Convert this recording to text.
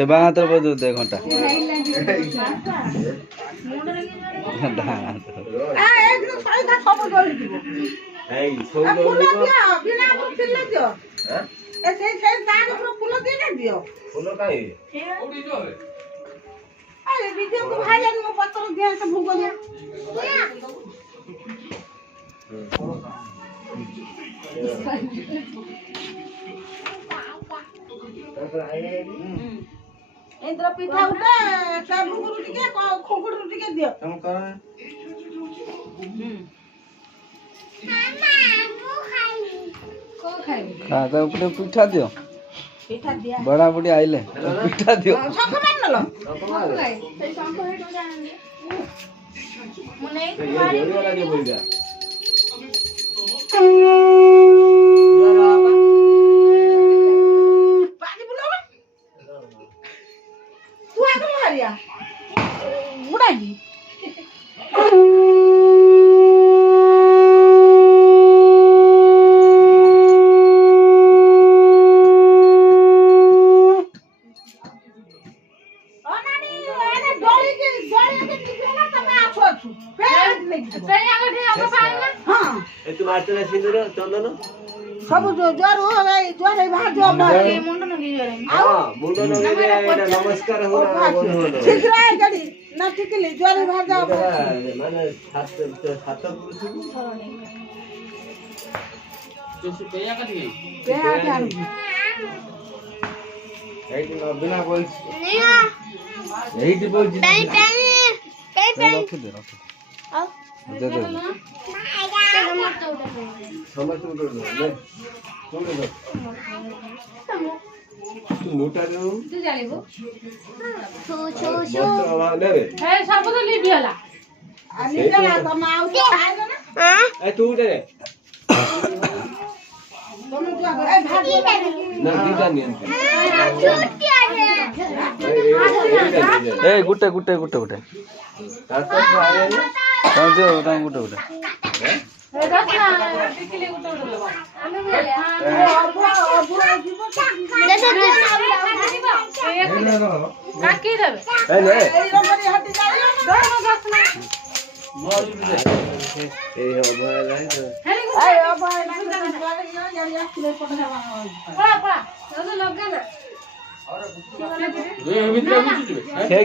ए बात बजू दे घंटा इंद्र पिठा उठे सब गुरु टिके खोखुड़ टिके दियो हम कर को खाई खा तो ऊपर पिठा दियो पिठा दिया बड़ा बड़ी आइले पिठा दियो शंख मान लो से शंख हेट हो जाने मुने ये वाला जो बोल गया पानी बुलाओ तू आगे हरिया उड़ाई सब ज्वर हो गई ज्वर है बाहर जो मुंड नगी जरे हां मुंडो नगे नमस्कार हो शीघ्र है गड़ी ना टिकली ज्वर है बाहर जाओ माने सात पुरुष जैसे पेया का थी पेया क्या एक दिन बिना बोल नहीं यही तो बोल टाइम रख दे आओ दे दे समझ समझ तो ले सुन ले तू मोटा दे तू जालेबो छू छू छू ले रे ए सब तो लीबी होला अनि जला त माउ के खाएन ना हां ए तू दे तुम जो ए भाग ना दीदा नहीं छूट ए गुटे गुटे गुटे गुटे रास्ता से आए ना कौन दे उठा गुटे गुटे ए रखना टिकली गुटे गुटे हमें बोले हां काकी देबे ए ले ए रमरी हटी जाई डर न रखना ए हो भला है ए अब ना या किलो पड़ा पड़ा पड़ा तो लग गया ना मित्र बुझिबे